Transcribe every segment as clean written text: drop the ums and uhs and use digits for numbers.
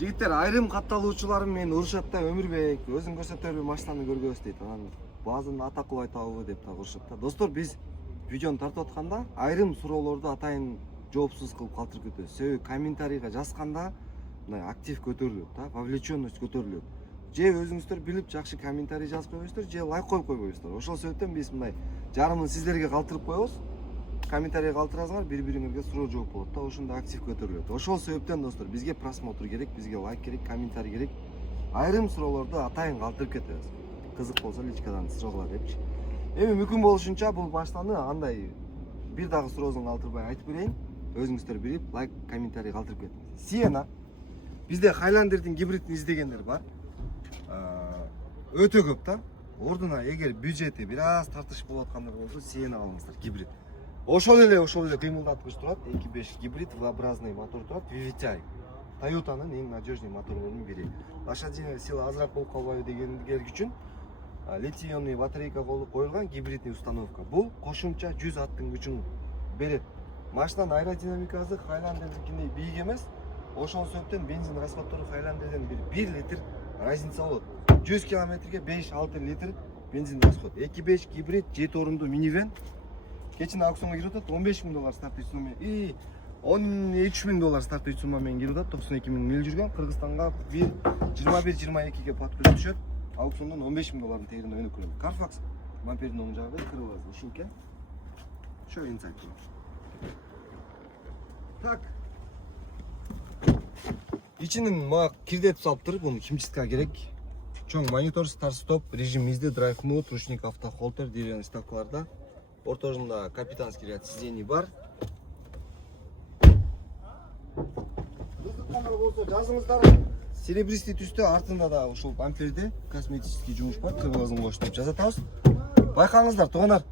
Жигиттер, айрым катталуучуларым мени урушат да, Өмүрбек өзүң көрсөтөрбү машинаны көргөбүз дейт. Анан баазын ата кылып айтабы деп да урушат да. Достор, биз видеону тартып атканда айрым суроолорду атайын жоопсуз кылып калтырып кетебиз. Себеби комментарийга жазганда мындай актив көтөрүлөт да, вовлеченность көтөрүлөт. Же өзүңүздөр билип жакшы комментарий жазып койбойсуздар, же лайк коюп койбойсуздар. Ошол себептен биз мындай жарымын сиздерге калтырып коебуз. Комментарий калтырасыңар, бири-бириңерге суроо жооп болот да, ошондо актив көтөрүлөт. Ошол себептен достор, бизге просмотр керек, бизге лайк керек, комментарий керек. Айрым суроолорду атайын калтырып кетебиз. Кызык болсо личкадан сурагыла депчи. Эми мүмкүн болушунча бул машинаны андай бир дагы суроосун калтырбай айтып берейин. Өзүңүздөр билип, лайк, комментарий калтырып кетиңиз. Sienna. Бизде Highlander гибридин издегендер бар. Өтө көп да. Ордуна эгер бюджети бир аз тартыш болуп аткандар болсо, Sienna алыңыздар, гибрид. Ошол эле кыймылдаткыч турат, 2.5 гибрид, V-образный мотор турат, VVTi. Toyota'нын эң надежный моторлорунун бири. Лошадиная сила азыраак болуп калбайбы дегендер үчүн литий ионный батарейка коюлган гибридный установка. Бул кошумча 100 аттын күчүн берет. Машинанын аэродинамикасы Highlander'дикиндей бийик эмес. Ошол себептен бензин расходтору Highlander'ден 1 литр разница болот. 100 километрге 5-6 литр бензин расход. 2.5 гибрид 7 орунду минивэн. Кечин аукционга кирип атат, $15.000 старттыч сумма и $13.000 старттыч сумма менен кирип атат. 92 миң мил жүргөн. Кыргызстанга 21-22ге паткүлө түшөт. Аукциондон $15.000 тегеринде өнүк көрөм. Carfax бампердин оң жагы кырылат, ушинке. Show inside. Так. Ичинин мага кирдетип салыптыр, буну химчистка керек. Чоң монитор, старт-стоп, режим изде, драйв мод, ручник автохолтер, деревянный ставкаларда. Ортожунда капитанский ряд сидений бар. Кызыккандар болсо жазыңыздар. Серебристый түстө артында да ушул бамперде косметический жумуш бар, кыргызын кош деп жаза атабыз. Байкаңыздар, туганар.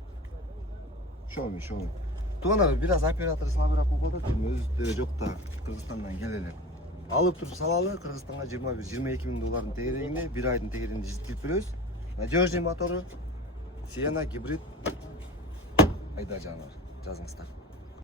Шоу. Туганар, бир аз оператор слабыраак болуп атат, өзү жок да, Кыргызстандан келелер. Алып туруп салалы, Кыргызстанга $21-22 тегерегинде, бир айдын тегерегинде жеткирип беребиз. Надежный мотору, Sienna гибрид. Айда жанар, жазыңыздар.